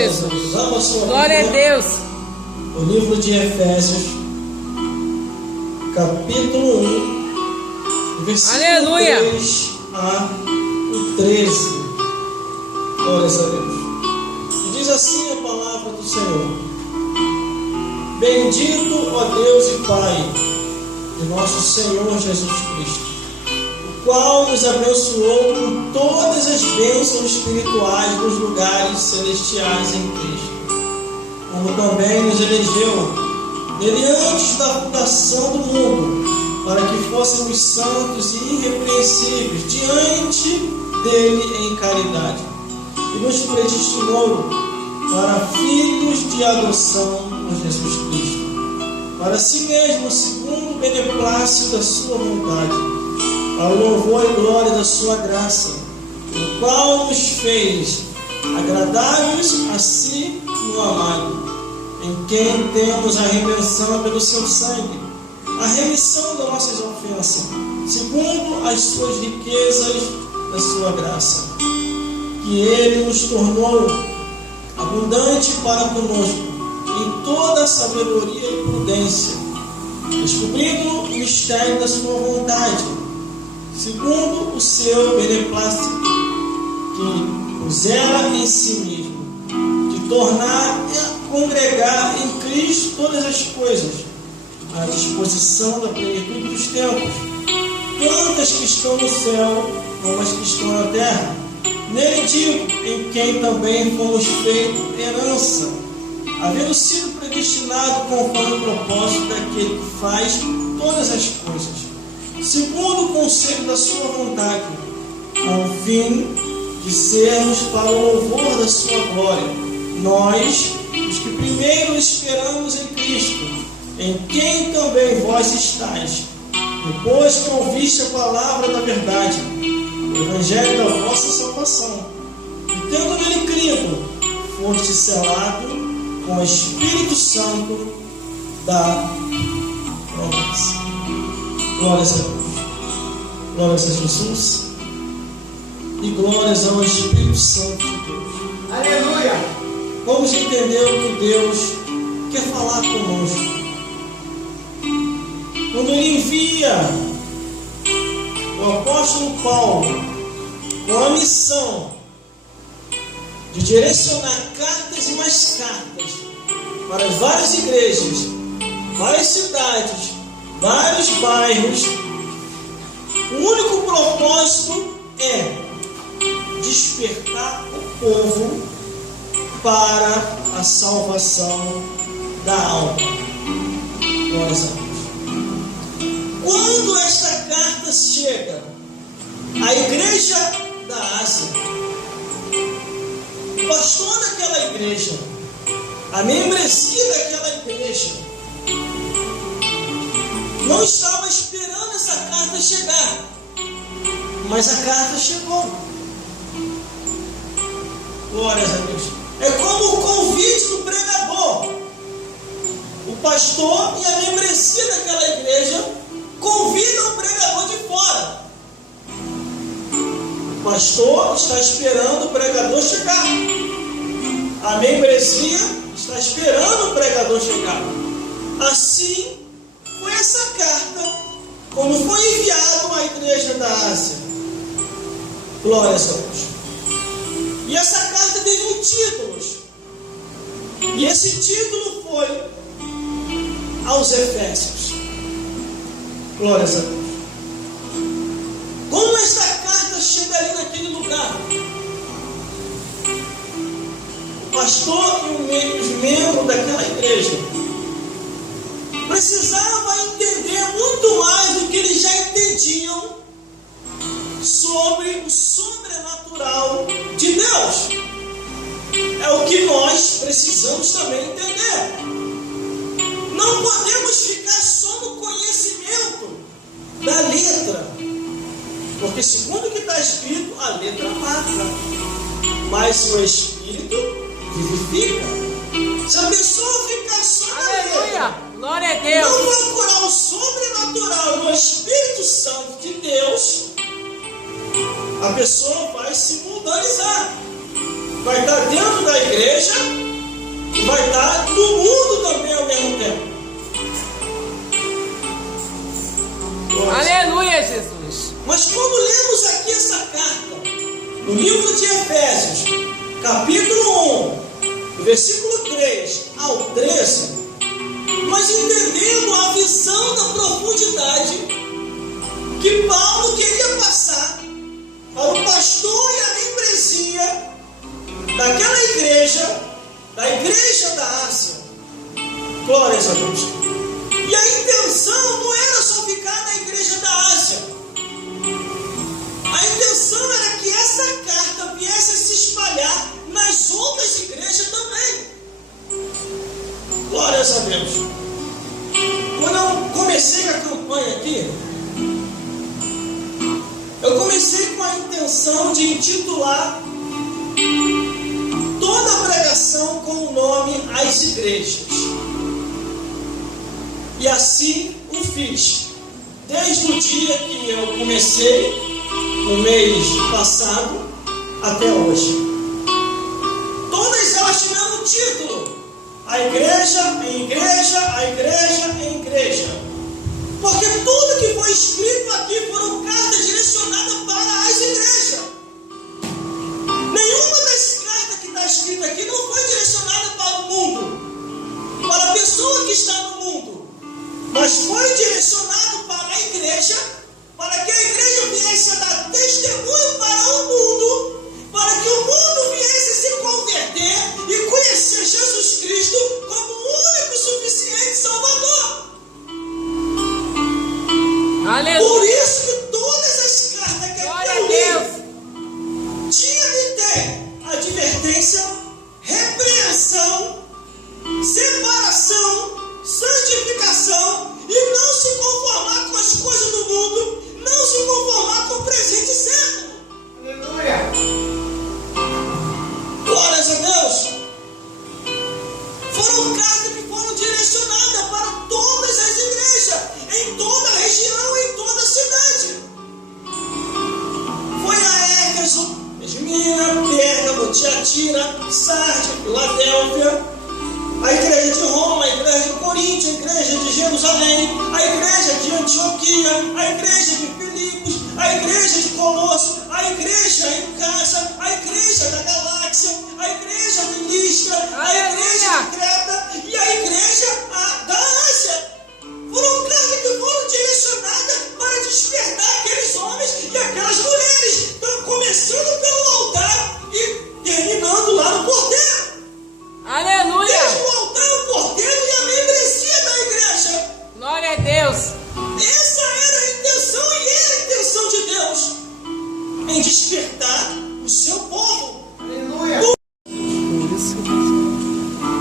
Jesus. Glória a Deus. O livro de Efésios, capítulo 1, versículo Aleluia. 3 a 13. Glórias a Deus. E diz assim a palavra do Senhor: Bendito, ó Deus e Pai de nosso Senhor Jesus Cristo, o qual nos abençoou com todas as bênçãos espirituais nos lugares celestiais em Cristo, como também nos elegeu nele antes da fundação do mundo, para que fôssemos santos e irrepreensíveis diante dele em caridade, e nos predestinou para filhos de adoção por Jesus Cristo, para si mesmo, segundo o beneplácito da sua vontade, para o louvor e glória da sua graça, o qual nos fez agradáveis a si no amado, em quem temos a redenção pelo seu sangue, a remissão das nossas ofensas, segundo as suas riquezas da sua graça, que ele nos tornou abundante para conosco em toda a sabedoria e prudência, descobrindo o mistério da sua vontade, segundo o seu beneplácito, que pusera em si mesmo, de tornar a congregar em Cristo todas as coisas, à disposição da plenitude dos tempos, tanto as que estão no céu como as que estão na terra. Nele digo, em quem também fomos feitos herança, havendo sido predestinado conforme o propósito daquele que faz todas as coisas, segundo o conselho da sua vontade, com o fim de sermos para o louvor da sua glória, nós, os que primeiro esperamos em Cristo, em quem também vós estáis, depois que ouviste a palavra da verdade, o evangelho da vossa salvação, e tendo nele crido, foste selado com o Espírito Santo da promessa. Glórias a Deus, glórias a Jesus e glórias ao Espírito Santo de Deus. Aleluia. Vamos entender o que Deus quer falar conosco. Quando Ele envia o apóstolo Paulo com a missão de direcionar cartas e mais cartas para várias igrejas, várias cidades, vários bairros, o único propósito é despertar o povo para a salvação da alma. Glórias a Deus. Quando esta carta chega à igreja da Ásia, o pastor daquela igreja, a membresia daquela igreja, não estava esperando essa carta chegar, mas a carta chegou. Glórias a Deus. É como o convite do pregador. O pastor e a membresia daquela igreja convidam o pregador de fora. O pastor está esperando o pregador chegar. A membresia está esperando o pregador chegar. Assim foi essa carta, como foi enviado à igreja da Ásia. Glórias a Deus. E essa carta teve um título. E esse título foi aos Efésios. Glórias a Deus. Como esta carta chega ali naquele lugar? O pastor e os membros daquela igreja precisavam entender muito mais do que eles já entendiam sobre o sobrenatural de Deus. É o que nós precisamos também entender. Não podemos ficar só no conhecimento da letra, porque segundo o que está escrito, a letra mata, mas o Espírito vivifica. Se a pessoa ficar só na letra, glória a Deus, não procurar o sobrenatural no Espírito Santo de Deus, a pessoa vai se mundanizar. Vai estar dentro da igreja e vai estar no mundo também ao mesmo tempo. Aleluia, Jesus. Mas quando lemos aqui essa carta, no livro de Efésios, capítulo 1, versículo 3 ao 13, nós entendemos a visão da profundidade que Paulo queria passar para o pastor e a membresia daquela igreja, da igreja da Ásia. Glórias a Deus. E a intenção não era só ficar na igreja da Ásia. A intenção era que essa carta viesse a se espalhar nas outras igrejas também. Glórias a Deus. Quando eu comecei a campanha aqui, eu comecei com a intenção de intitular toda a pregação com o nome As Igrejas. E assim o fiz, desde o dia que eu comecei, no mês passado, até hoje. Todas elas tiveram um título: a igreja em igreja, a igreja em igreja. Porque tudo que foi escrito aqui foram cartas direcionadas para as igrejas. Nenhuma das cartas que está escrita aqui não foi direcionada para o mundo, para a pessoa que está no mundo, mas foi direcionado para a igreja, para que a igreja viesse a dar testemunho para o mundo, para que o mundo viesse a se converter e conhecer Jesus Cristo como o único e suficiente Salvador. Aleluia. Por isso que todas as cartas que Glória eu a Deus. tinha de ter advertência, repreensão, separação, santificação, e não se conformar com as coisas do mundo, não se conformar com o presente século. Aleluia. Glórias a Deus. Foram cartas que foram direcionadas para todas as igrejas, em toda a região, em toda a cidade. Foi a Éfeso, Esmirna, Pérgamo, Tiatira, Sardes, Filadélfia, a igreja de Roma, a igreja de Corinto, a igreja de Jerusalém, a igreja de Antioquia, a igreja de Filipos, a igreja de Colosso, a igreja em casa, a igreja da Galáxia, a igreja de Listra, a igreja de Creta e a igreja da Ásia. Foram cartas que foram direcionadas para despertar aqueles homens e aquelas mulheres, começando pelo altar e terminando lá no porteiro. Aleluia. Desde o altar, o porteiro e a membresia da igreja. Glória a Deus. Essa era a intenção e é a intenção de Deus em despertar o seu povo. Aleluia.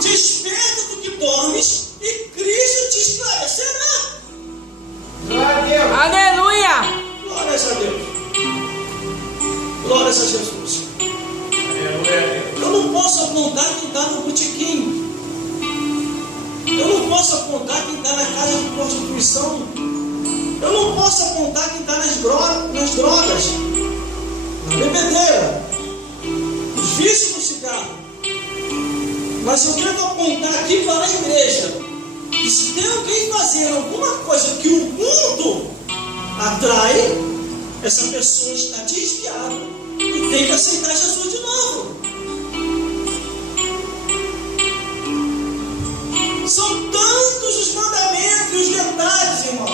Desperta do que dormes e Cristo te esclarecerá. Glória a Deus. Aleluia. Glórias a Deus. Glórias a Jesus. Eu não posso apontar quem está no botequim. Eu não posso apontar quem está na casa de prostituição. Eu não posso apontar quem está nas drogas, na bebedeira, nos vícios do cigarro. Mas eu quero apontar aqui para a igreja que se tem alguém fazendo alguma coisa que o mundo atrai, essa pessoa está desviada e tem que aceitar Jesus de novo. São tantos os mandamentos e os detalhes, irmão,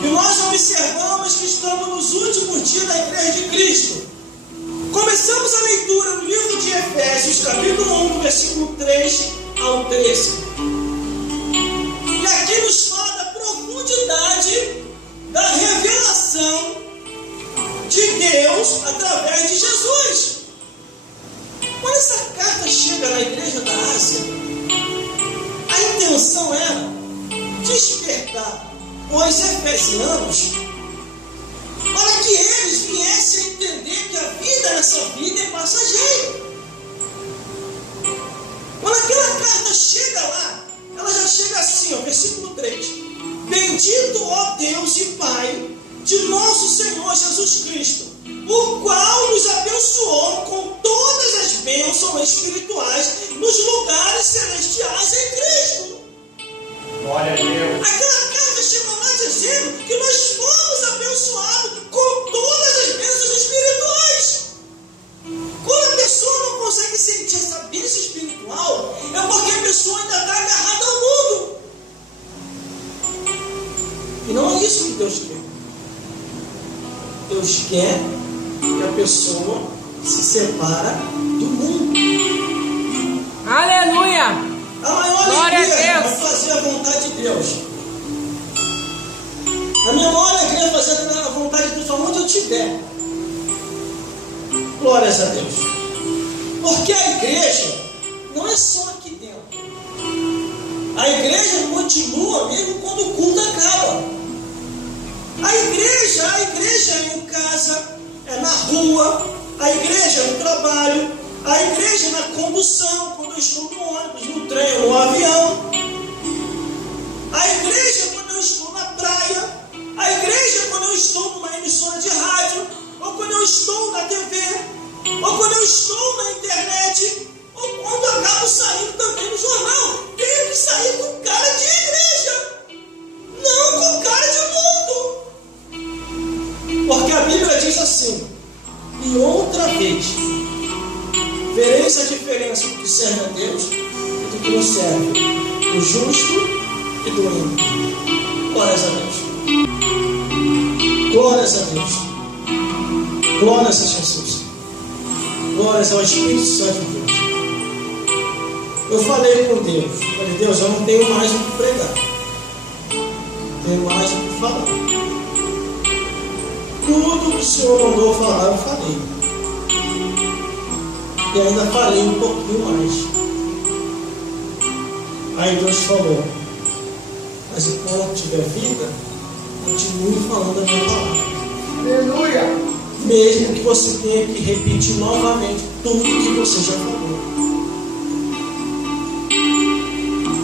que nós observamos que estamos nos últimos dias da igreja de Cristo. Começamos a leitura no livro de Efésios, capítulo 1, versículo 3 ao 13. E aqui nos fala da profundidade da revelação de Deus através de Jesus. Quando essa carta chega na igreja da Ásia, a intenção era despertar os efesianos para que eles viessem a entender que a vida nessa vida é passageira. Quando aquela carta chega lá, ela já chega assim, ó, versículo 3. Bendito, ó Deus e Pai de nosso Senhor Jesus Cristo, o qual nos abençoou com todas as bênçãos bênçãos espirituais nos lugares celestiais em Cristo. Glória a Deus. Aquela carta chegou lá dizendo que nós fomos abençoados com todas as bênçãos espirituais. Quando a pessoa não consegue sentir essa bênção espiritual, é porque a pessoa ainda está agarrada ao mundo. E não é isso que Deus quer. Deus quer que a pessoa se separa do mundo. Aleluia. A maior Glória alegria a é Deus. fazer a vontade de Deus. A minha maior alegria é fazer a vontade de Deus onde eu estiver. Glórias a Deus. Porque a igreja não é só aqui dentro. A igreja continua mesmo quando o culto acaba. A igreja é em casa, é na rua, a igreja é no trabalho, a igreja é na condução, quando eu estou no ônibus, no trem ou no avião. A igreja é quando eu estou na praia, a igreja é quando eu estou numa emissora de rádio, ou quando eu estou na TV, ou quando eu estou na internet, ou quando eu acabo saindo também no jornal. Tenho que sair com cara de igreja, não com cara de mundo. Porque a Bíblia diz assim: e outra vez vereis a diferença do que serve a Deus e do que não serve, do justo e do ímpio. Glórias a Deus. Glórias a Deus. Glórias a Jesus. Glórias ao Espírito Santo de Deus. Eu falei com Deus. Falei: Deus, eu não tenho mais o que pregar. Não tenho mais o que falar. Tudo que o Senhor mandou falar, eu falei. E ainda falei um pouquinho mais. Aí Deus falou: mas enquanto tiver vida, continue falando a minha palavra. Aleluia. Mesmo que você tenha que repetir novamente tudo que você já falou.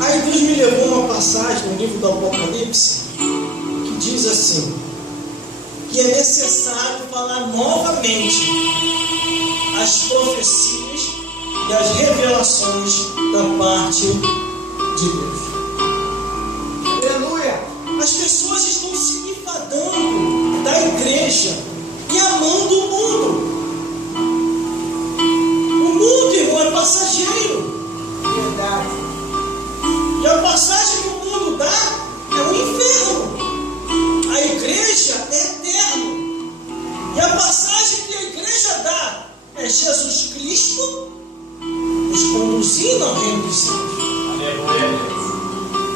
Aí Deus me levou a uma passagem no livro do Apocalipse que diz assim: que é necessário falar novamente as profecias e as revelações da parte de Deus. Aleluia. As pessoas estão se enfadando da igreja e amando o mundo. O mundo, irmão, é passageiro. Verdade. E a passagem que o mundo dá é o inferno. A igreja é eterna. E a passagem que a igreja dá é Jesus Cristo nos conduzindo ao reino dos céus. Aleluia.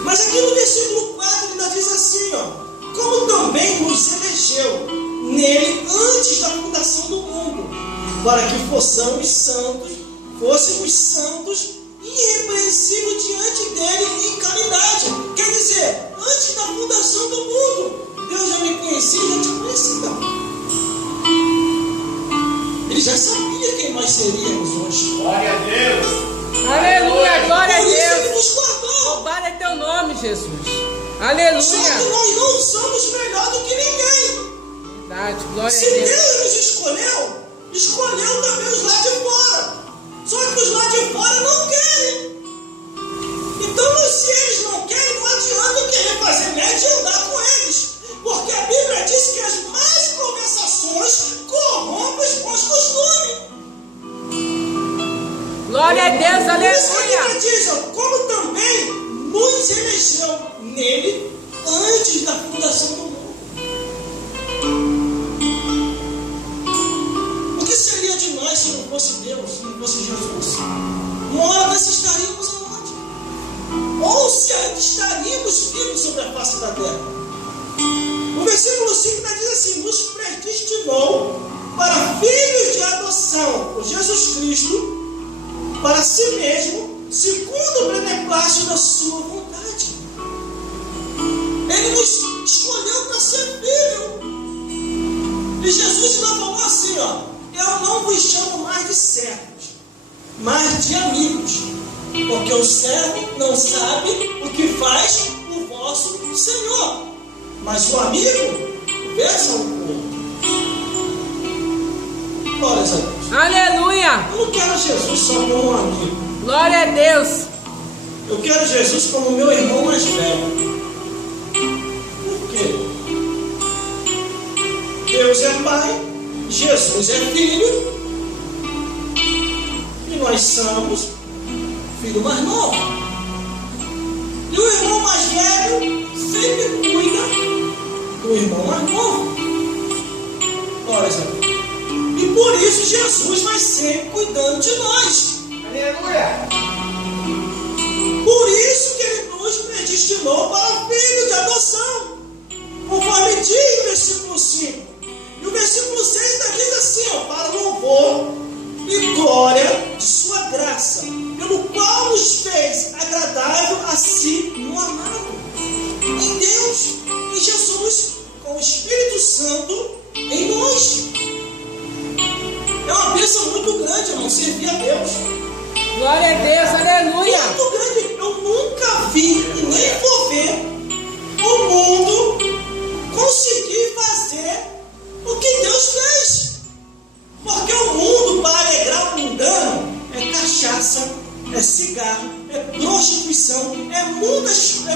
Mas aqui no versículo 4 ainda diz assim, ó: como também nos elegeu nele antes da fundação do mundo, para que fôssemos santos e irrepreensíveis diante dele em caridade. Quer dizer, antes da fundação do mundo, Deus já me conhecia, já te conhecia. Ele já sabia quem nós seríamos hoje. Glória a Deus. Aleluia. Glória a Por isso Deus. Ele nos guardou. Louvado é teu nome, Jesus. Só que Aleluia. nós não somos melhor do que ninguém. Verdade. Glória Se a Deus. Deus nos escolheu também os lá de fora. Só que os lá de fora não querem. Então, se eles não querem, não adianta eu querer fazer média e andar com eles. Porque a Bíblia diz que as más conversações corrompem os bons costumes. Glória a Deus. Por isso que a Bíblia Aleluia. diz, ó, como também nos elegeu nele antes da fundação do mundo. O que seria de nós se não fosse Deus, se não fosse Jesus? Uma hora nós estaríamos aonde? Ou se ainda estaríamos vivos sobre a face da terra? O versículo 5 diz assim: nos predestinou para filhos de adoção por Jesus Cristo, para si mesmo, segundo o beneplácito da sua vontade. Ele nos escolheu para ser filho. E Jesus ainda falou assim, ó: eu não vos chamo mais de servos, mas de amigos, porque o servo não sabe o que faz o vosso Senhor, mas o amigo versa um com o outro. Glórias a Deus. Aleluia. Aleluia. Eu não quero Jesus só como um amigo. Glória a Deus. Eu quero Jesus como meu irmão mais velho. Por quê? Deus é Pai, Jesus é Filho, e nós somos filho mais novo. E o irmão mais velho sempre cuida do irmão mais novo. Olha, e por isso Jesus vai sempre cuidando de nós. Aleluia. Por isso que Ele nos predestinou para filho de adoção, conforme diz o versículo 5. E o versículo 6 ainda diz assim, ó, para louvor e glória de sua graça, pelo qual nos fez agradável a si no amado. Em Deus, em Jesus, com o Espírito Santo em nós. É uma bênção muito grande, irmão, servir a Deus. Glória a Deus. Aleluia. Muito grande. Eu nunca vi e nem vou ver o mundo conseguir fazer o que Deus fez. Porque o mundo, para alegrar o mundano, é cachaça, é cigarro, é prostituição, é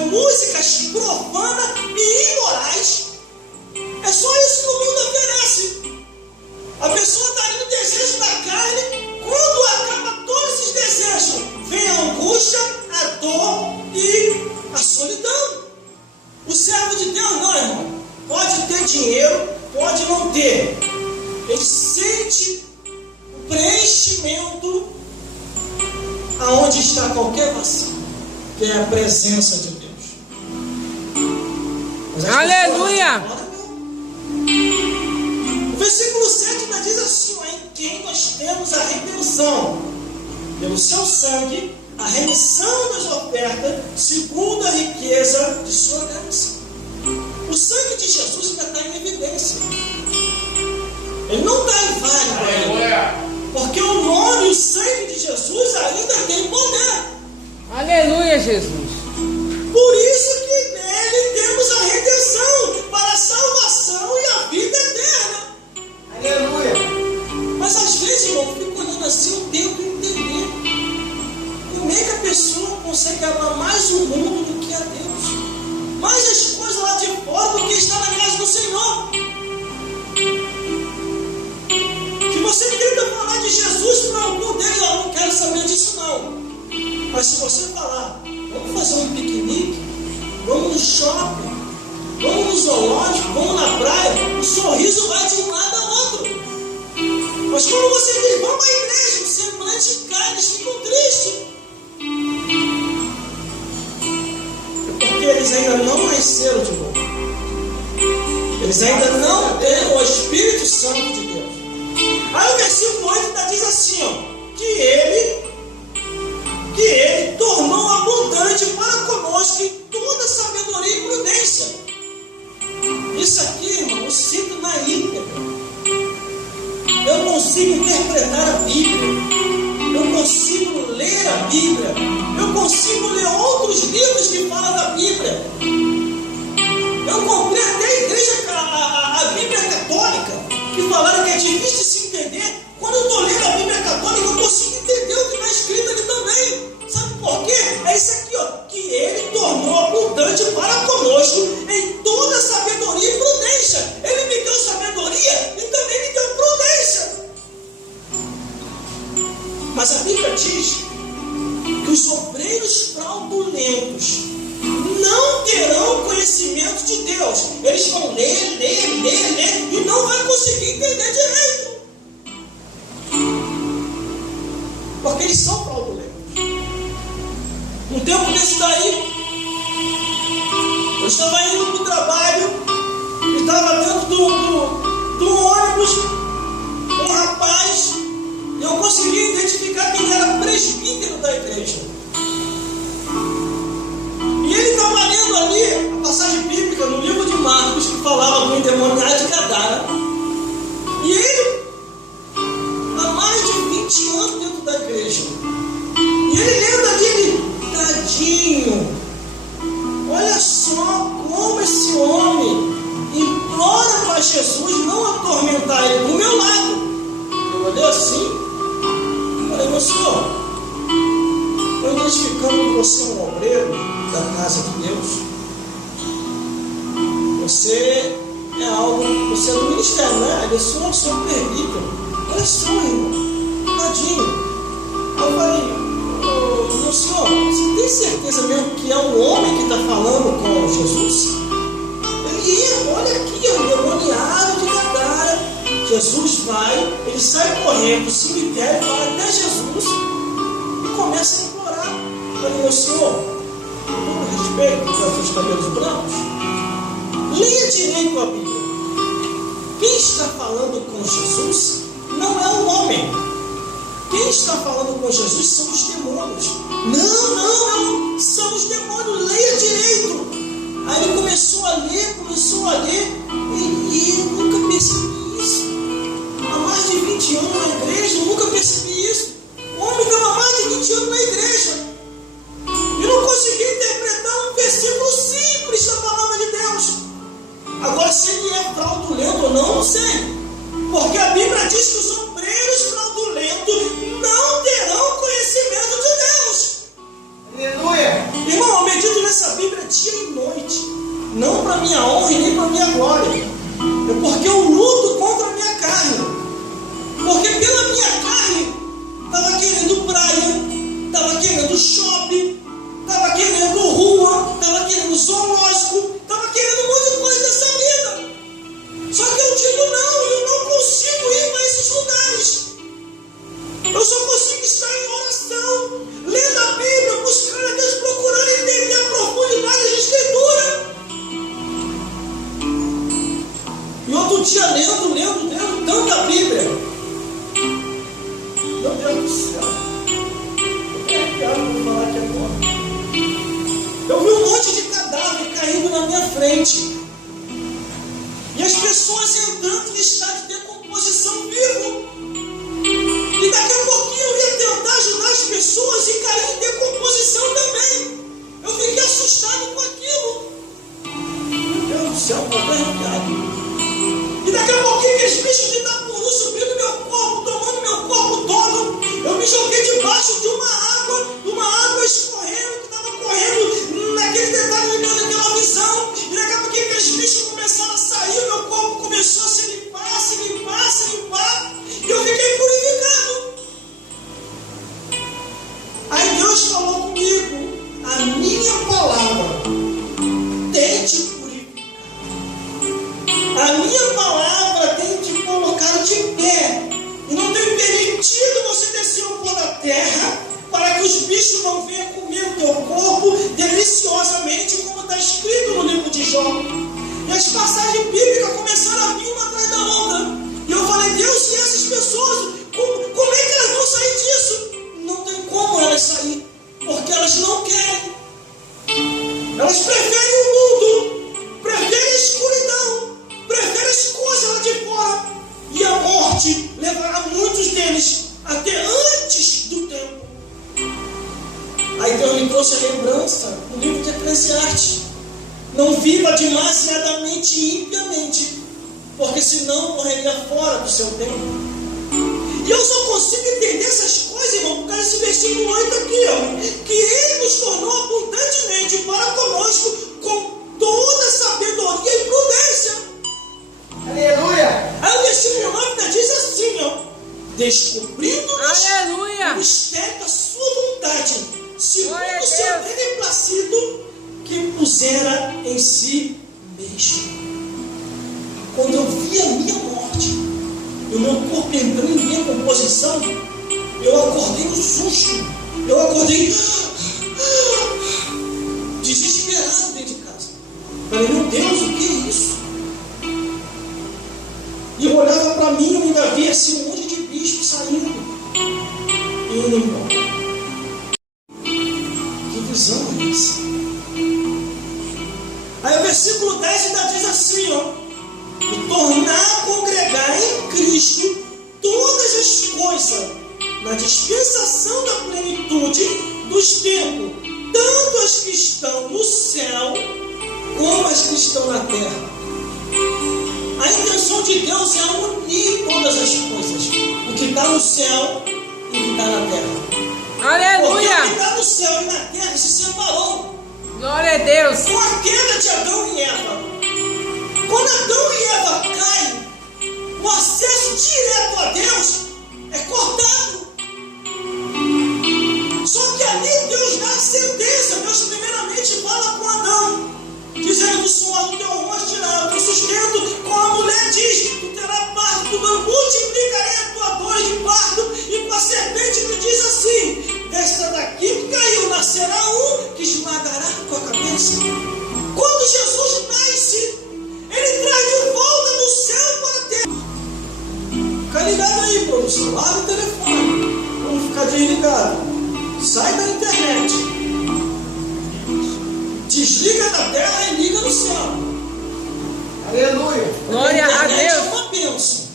músicas profanas e imorais. É só isso que o mundo oferece. A pessoa está ali no desejo da carne. Quando acaba todos esses desejos, vem a angústia, a dor e a solidão. O servo de Deus não, irmão. Pode ter dinheiro, pode não ter. Ele sente o preenchimento aonde está qualquer vazio, que é a presença de Deus. Mas as Aleluia! pessoas, o versículo 7 ainda diz assim, ó, em quem nós temos a redenção, pelo seu sangue, a remissão das ofertas, segundo a riqueza de sua graça. O sangue de Jesus ainda está em evidência. Ele não está inválido ainda. Porque o nome e o sangue de Jesus ainda tem poder. Aleluia, Jesus. Por isso que nele temos a redenção para a salvação e a vida eterna. Aleluia. Mas às vezes, irmão, eu fico olhando assim, eu tento entender. Como é que a pessoa consegue amar mais o mundo do que a Deus? Mais as coisas lá de fora do que está na casa do Senhor. Que você tenta falar de Jesus para algum deles, eu não quero saber disso não. Mas se você falar, vamos fazer um piquenique, vamos no shopping, vamos no zoológico, vamos na praia, o sorriso vai de um lado a outro. Mas quando você diz, vamos à igreja, o semblante cai, eles ficam tristes. Porque eles ainda não nasceram de novo. Eles ainda não têm o Espírito Santo de Deus. Aí o versículo 8 ainda diz assim, ó, que ele tornou abundante para conosco em toda sabedoria e prudência. Isso aqui, irmão, eu sinto na íntegra. Eu consigo interpretar a Bíblia. Eu consigo ler a Bíblia. Eu consigo ler outros livros que falam da Bíblia. Eu comprei até a igreja, a Bíblia católica, que falaram que é difícil de se entender. Quando eu estou lendo a Bíblia católica, eu consigo entender o que está escrito ali também. Sabe por quê? É isso aqui, ó, que ele tornou abundante para conosco em toda sabedoria e prudência. Ele me deu sabedoria e também me deu prudência. Mas a Bíblia diz que os obreiros fraudulentos não terão conhecimento de Deus. Eles vão ler e não vão conseguir entender direito. Porque eles são fraudulentos. Um tempo desse daí, eu estava indo para o trabalho, estava dentro do ônibus, um rapaz, e eu consegui identificar que ele era presbítero da igreja. E ele estava lendo ali a passagem bíblica no livro de Marcos, que falava do endemoniado de Gadara. E ele, há mais de 20 anos dentro da igreja. E ele lendo ali, ele, tadinho, olha só como esse homem implora para Jesus não atormentar ele do meu lado. Eu olhei assim, Estou identificando que você é um obreiro da casa de Deus. Você é algo, você é do ministério, né? Eu sou presbítero. Olha só, irmão, tadinho. Aí eu falei, meu senhor, você tem certeza mesmo que é um homem que está falando com Jesus? Ele ia, olha aqui, é um demoniado de Gadara. Jesus vai, ele sai correndo do cemitério, vai até Jesus e começa a implorar. Eu falei, meu senhor, com todo respeito pelos seus cabelos brancos, leia direito a Bíblia. Quem está falando com Jesus não é um homem. Quem está falando com Jesus são os demônios. Não, são os demônios. Leia direito. Aí ele começou a ler e nunca percebi isso. Há mais de 20 anos na igreja, eu nunca percebi isso. O homem estava há mais de 20 anos na igreja e não conseguia interpretar um versículo simples da palavra de Deus. Agora, se ele é fraudulento ou não sei. Porque a Bíblia diz que os obreiros fraudulentos não terão conhecimento de Deus. Aleluia. Irmão, eu medito nessa Bíblia dia e noite. Não para minha honra e nem para minha glória. É porque eu luto contra a minha carne. Porque pela minha carne estava querendo praia, estava querendo shopping, estava querendo rua, estava querendo zoológico, estava querendo um monte de coisa dessa vida. Só que eu digo não, eu não consigo ir para esses lugares. Eu só consigo estar em oração, lendo a Bíblia, buscando a Deus, procurando entender a profundidade da Escritura. E outro dia lendo tanta Bíblia. Meu Deus do céu. Eu estou arrepiado para falar aqui agora. Eu vi um monte de cadáver caindo na minha frente. E as pessoas entrando em estado de decomposição vivo. E daqui a pouquinho eu ia tentar ajudar as pessoas e cair em decomposição também. Eu fiquei assustado com aquilo. Meu Deus do céu, estou arrepiado. E daqui a pouquinho aqueles bichos de Itapuru subindo meu corpo, tomando meu corpo todo. Eu me joguei debaixo de uma água escorrendo, que estava correndo naquele detalhe, naquela visão. E daqui a pouquinho aqueles bichos começaram a sair, o meu corpo começou a se limpar. E eu fiquei purificado. Aí Deus falou comigo, a minha palavra tem te purificado. A minha palavra tem te colocado de pé. E não tem permitido você descer o pó da terra para que os bichos não venham comer o teu corpo deliciosamente, como está escrito no livro de Jó. E as passagens bíblicas começaram a vir uma atrás da outra. E eu falei, Deus, e essas pessoas, como é que elas vão sair disso? Não tem como elas sair, porque elas não querem. Elas preferem o mundo, preferem a escuridão, preferem as coisas lá de fora. E a morte levará muitos deles até antes do tempo. Aí Deus me trouxe a lembrança no livro de Eclesiastes. Não viva demasiadamente ímpiamente, porque senão morreria fora do seu tempo. E eu só consigo entender essas coisas, irmão, por causa desse versículo 8 aqui, ó, que Ele nos tornou abundantemente para conosco com toda sabedoria e prudência. Aleluia. Aí o versículo 9 diz assim, ó, descobrindo Aleluia. o mistério da sua vontade, segundo o seu beneplácito que pusera em si mesmo. Quando eu vi a minha morte e o meu corpo entrando em decomposição, eu acordei no susto. Eu acordei desesperado dentro de casa. Falei, meu Deus, o que é isso? E eu olhava para mim e eu ainda via assim um monte de bicho saindo e indo embora. Que visão é essa? Aí o versículo 10 ainda diz assim, ó, e tornar a congregar em Cristo todas as coisas na dispensação da plenitude dos tempos, tanto as que estão no céu como as que estão na terra. A intenção de Deus é unir todas as coisas, o que está no céu e o que está na terra. Aleluia. Porque o que está no céu nasce. Quando Jesus nasce, ele traz de volta do céu para a terra. Fica ligado aí, produção. Larga o telefone. Vamos ficar desligado. Sai da internet. Desliga da terra e liga no céu. Aleluia. Glória a internet Deus. é uma bênção.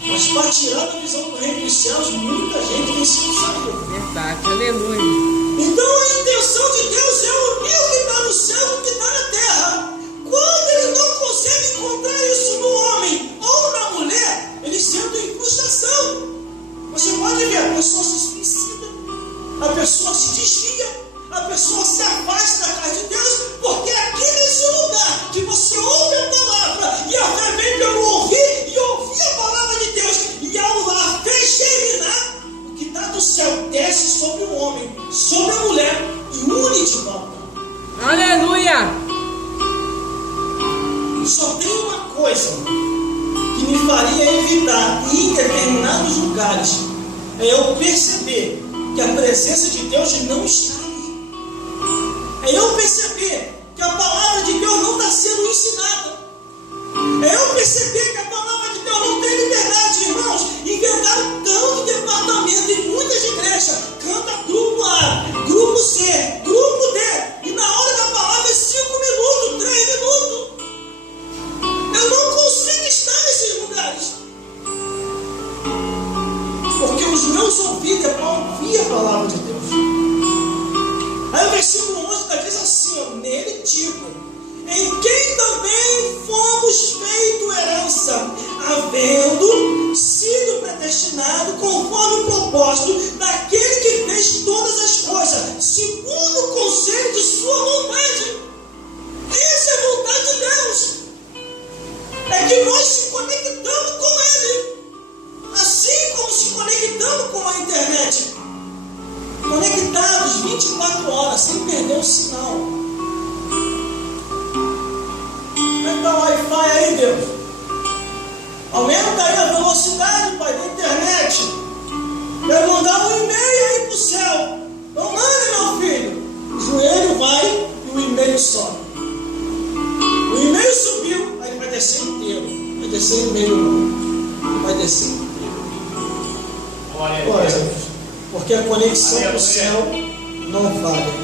Mas para tirar da visão do reino dos céus, muita gente tem sido saída. Verdade, aleluia. Então a intenção de Deus é unir o que está no céu com o que está na terra. Quando ele não consegue encontrar isso no homem ou na mulher, ele sente em frustração. Você pode ver, a pessoa se suicida, a pessoa se desvia, a pessoa se afasta da casa de Deus, porque aqui nesse lugar que você ouve a palavra e a fé vem pelo ouvir e ouvir a palavra de Deus, e ao a fé germinar, o que está do céu desce sobre o homem, sobre a mulher e une de volta. Aleluia. Só tem uma coisa que me faria evitar ir em determinados lugares, é eu perceber que a presença de Deus não está ali. É eu perceber que a palavra de Deus não está sendo ensinada. É eu perceber que a palavra de Deus não tem liberdade, irmãos. Inventaram tanto departamento em muitas igrejas. Canta grupo A, grupo C, grupo D. E na hora da palavra é 5 minutos, 3 minutos. Eu não consigo estar nesses lugares. Porque os meus ouvidos é para ouvir a palavra de Deus. Aí o versículo 11 diz assim, ó, nele digo, em quem também fomos feito herança, havendo sido predestinado conforme o propósito daquele que fez todas as coisas, segundo o conselho de sua vontade. Essa é a vontade de Deus. É que nós se conectamos com Ele, assim como se conectamos com a internet, conectados 24 horas, sem perder o sinal. Como é que está o Wi-Fi aí, Deus? Aumenta aí a velocidade, Pai, da internet. Quero mandar um e-mail aí para o céu. Não manda, meu filho. O joelho vai e o e-mail sobe. O e-mail subiu, aí ele vai descer inteiro. Vai descer e-mail não. Ele vai descer inteiro. Glória a Deus. Porque a conexão com o céu não vale.